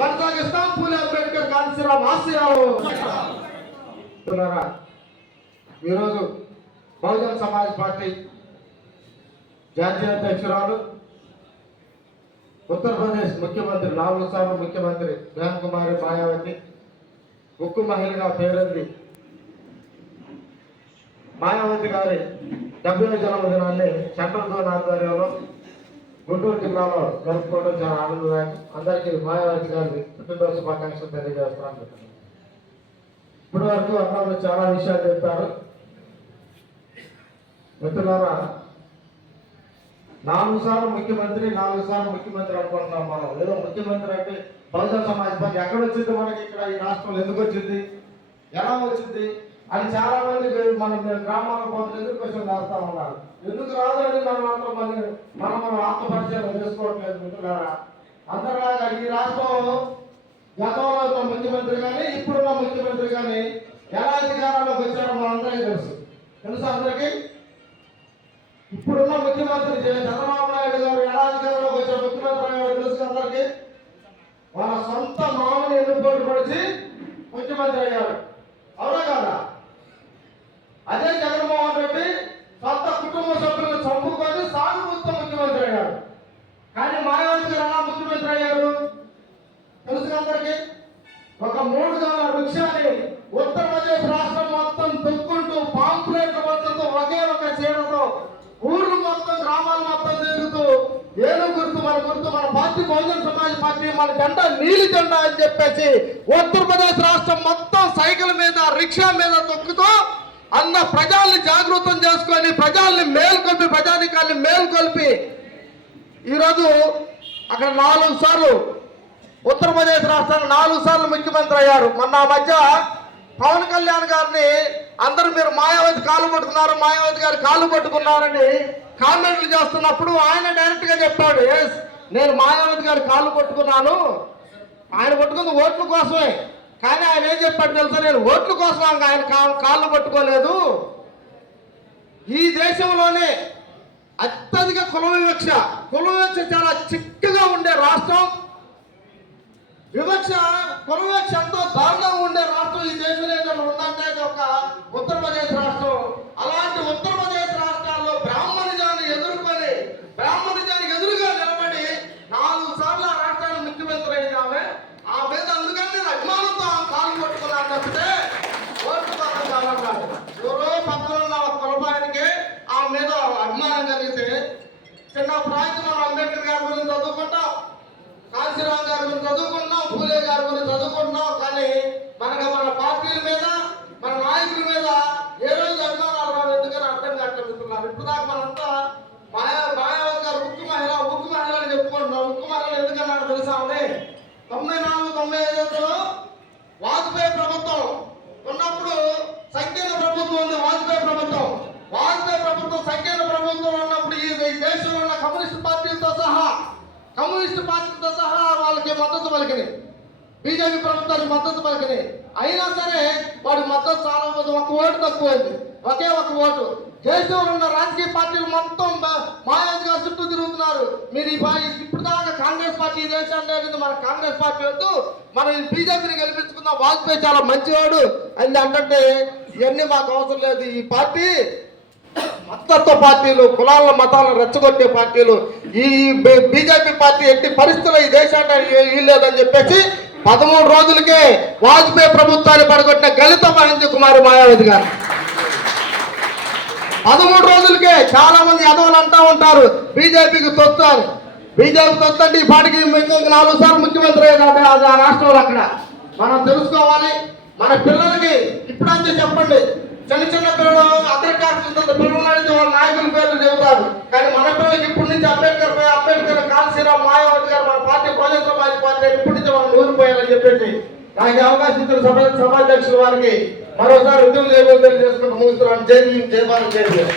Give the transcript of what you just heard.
కొనసాగిస్తాం పూలే అంబేద్కర్ కాంశీరామ్ ఆశయాలు. ఈరోజు బహుజన్ సమాజ్ పార్టీ జాతీయ అధ్యక్షురాలు, ఉత్తరప్రదేశ్ ముఖ్యమంత్రి, 4 సార్లు ముఖ్యమంత్రి బ్రహ్మకుమారి మాయావతి, ఉక్కు మహిళగా పేరుంది మాయావతి గారి 70వ జన్మదినాన్ని సెంట్రల్ జోన్ ఆధ్వర్యంలో గుంటూరు జిల్లాలో జరుపుకోవడం చాలా ఆనందదాయకం. అందరికీ మాయావతి గారి పుట్టినరోజు శుభాకాంక్షలు తెలియజేస్తున్నాను. ఇప్పటి వరకు అందరూ చాలా విషయాలు చెప్పారు. మిత్రులారా, 4 సార్లు ముఖ్యమంత్రి అనుకుంటున్నాం మనం. ఏదో ముఖ్యమంత్రి అంటే బహుజన్ సమాజ్ పార్టీ ఎక్కడ వచ్చింది, మనకి ఇక్కడ ఈ రాష్ట్రంలో ఎందుకు వచ్చింది, ఎలా వచ్చింది అని చాలా మంది మన గ్రామాలకు పోతే ఎందుకు క్వశ్చన్ చేస్తా ఉన్నారు. ఎందుకు రాదు అని మనం ఆత్మపరిచయం చేసుకోవట్లేదు. మిత్రులారా, అందరిలాగా ఈ రాష్ట్రంలో గతంలో ఉన్న ముఖ్యమంత్రి కానీ ఇప్పుడున్న ముఖ్యమంత్రి కానీ ఎలా అధికారంలోకి వచ్చారో మనందరికీ తెలుసు అందరికీ. ఇప్పుడున్న ముఖ్యమంత్రి చంద్రబాబు నాయుడు గారు ఎలా అధికారంలోకి వచ్చారు ముఖ్యమంత్రి తెలుసు అందరికీ. వాళ్ళ సొంత మామూలు ఎన్నుకోటు పడిచి ముఖ్యమంత్రి అయ్యారు, అవునా కాదా? అదే జగన్మోహన్ రెడ్డి సొంత కుటుంబ సభ్యులను చంపుకొని సాగుతూ ముఖ్యమంత్రి అయ్యారు. కానీ మాయావతి గారు ఎలా ముఖ్యమంత్రి అయ్యారు తెలుసు అందరికీ. ఒక 3 గంటల వృక్షాన్ని ఉత్తరప్రదేశ్ రాష్ట్రం మొత్తం తొక్కుంటూ పాంప్లెట్ల మద్దతు ఒకే ఒక చీరతో ఊర్లు మొత్తం గ్రామాలు మొత్తం తిరుగుతూ ఏను గుర్తు మన పార్టీ బహుజన్ సమాజ్ పార్టీ, మన జెండా నీలి జెండా అని చెప్పేసి ఉత్తరప్రదేశ్ రాష్ట్రం మొత్తం సైకిల్ మీద రిక్షా మీద తొక్కుతూ అన్న ప్రజల్ని జాగృతం చేసుకొని ప్రజల్ని మేల్కొల్పి ప్రజానికాన్ని మేల్కొల్పి ఈరోజు అక్కడ 4 సార్లు ఉత్తరప్రదేశ్ రాష్ట్రానికి 4 సార్లు ముఖ్యమంత్రి అయ్యారు. మొన్న మధ్య పవన్ కళ్యాణ్ గారిని అందరూ మీరు మాయావతి కాళ్ళు పట్టుకున్నారు, మాయావతి గారు కాళ్ళు పట్టుకున్నారని కామెంట్లు చేస్తున్నప్పుడు ఆయన డైరెక్ట్ గా చెప్పాడు, నేను మాయావతి గారి కాళ్ళు పట్టుకున్నాను, ఆయన పట్టుకుంది ఓట్ల కోసమే. కానీ ఆయన ఏం చెప్పాడు తెలుసా, నేను ఓట్ల కోసం ఆయన కాళ్ళు పట్టుకోలేదు. ఈ దేశంలోనే అత్యధిక కుల వివక్ష చాలా చిక్కగా ఉండే రాష్ట్రం, కుల వివక్ష ఎంతో దారుణంగా ఉండే రాష్ట్రం ఈ దేశంలో ఉందంటే ఒక ఉత్తరప్రదేశ్ రాష్ట్రం. అలాంటి ఉత్తరప్రదేశ్ రాష్ట్రాల్లో బ్రాహ్మణిజాన్ని ఎదుర్కొని బ్రాహ్మణిజానికి ఎదురుగా నిలబడి 4 సార్లు ఆ రాష్ట్రానికి ముఖ్యమంత్రి అయింది ఆమె. ఆ మీద అందుకని నేను అభిమానంతో ఆ కాలు పట్టుకున్నాను తప్పితే ఓట్లు కోసం కాదు. ఎవరో పక్కన ఉన్న కులపాయనికి ఆ మీద అభిమానం కలిగితే చిన్న ప్రాంతం మనం అంబేద్కర్ గారి గురించి చదువుకుంటాం, కాంశీరామ్ గారి గురించి చదువుకుంటున్నాం, పూలే గారి గురించి చదువుకుంటున్నాం. కానీ మన పార్టీల మీద మన నాయకుల మీద ఏ రోజు అభిమానాలు రావు, ఎందుకని అర్థం కాకపోతున్నారు. ఇప్పుడు దాకా మనంతా మాయావతి గారు ఉక్కు మహిళ అని చెప్పుకుంటున్నాం. ఉక్కు మహిళ ఎందుకన్నారు తెలుసా? 94-95లో వాజ్పేయి ప్రభుత్వం ఉన్నప్పుడు సంకీర్ణ ప్రభుత్వం ఉంది. వాజ్పేయి ప్రభుత్వం సంకీర్ణ ప్రభుత్వం ఉన్నప్పుడు ఈ దేశంలో ఉన్న కమ్యూనిస్ట్ పార్టీలతో సహా వాళ్ళకి మద్దతు పలికినాయి, బీజేపీ ప్రభుత్వానికి మద్దతు పలికినాయి. అయినా సరే వాడి మద్దతు చాలా మంది, 1 ఓటు తక్కువైంది, ఒకే 1 ఓటు. దేశంలో ఉన్న రాజకీయ పార్టీలు మొత్తం మాయావతి గారు చుట్టూ తిరుగుతున్నారు. మీరు ఇప్పుడు దాకా కాంగ్రెస్ పార్టీ ఈ దేశాన్ని లేదు, మన కాంగ్రెస్ పార్టీ వద్దు, మనం బీజేపీని గెలిపించుకుందాం, వాజ్పేయి చాలా మంచివాడు అని అంటే ఇవన్నీ మాకు అవసరం లేదు. ఈ పార్టీ మతత్వ పార్టీలు, కులాల మతాలను రెచ్చగొట్టే పార్టీలు, ఈ బీజేపీ పార్టీ ఎట్టి పరిస్థితుల్లో ఈ దేశాన్ని వీల్లేదని చెప్పేసి 13 రోజులకే వాజ్పేయి ప్రభుత్వాన్ని పడగొట్టిన గలిత మహేంద్ర కుమారి మాయావతి గారు 13 రోజులకే. చాలా మంది యదవులు అంటా ఉంటారు బీజేపీకి తొత్తు అని. బీజేపీ తొత్తు అంటే ఈ పార్టీకి 4 సార్లు ముఖ్యమంత్రి అయ్యాడు ఆ రాష్ట్రంలో. అక్కడ మనం తెలుసుకోవాలి. మన పిల్లలకి ఇప్పుడంతే చెప్పండి, చిన్న పిల్లలు అదర్ కాస్ట్ పిల్లలు అడిగితే వాళ్ళ నాయకుల పేర్లు చెబుతారు. కానీ మన పిల్లలకి ఇప్పటి నుంచి అంబేద్కర్ కాంశీరామ్ మాయావతి గారు మన పార్టీ బహుజన్ సమాజ్ పార్టీ ఇప్పటి నుంచి మనం ఊరిపోయాలని చెప్పేసి నాకు అవకాశం ఇచ్చిన సభాధ్యక్షుల వారికి మరోసారి ఉద్యోగం చేసుకుంటూ ముగిస్తున్నాను. జై భీమ్, జై భారత్, జై భీమ్.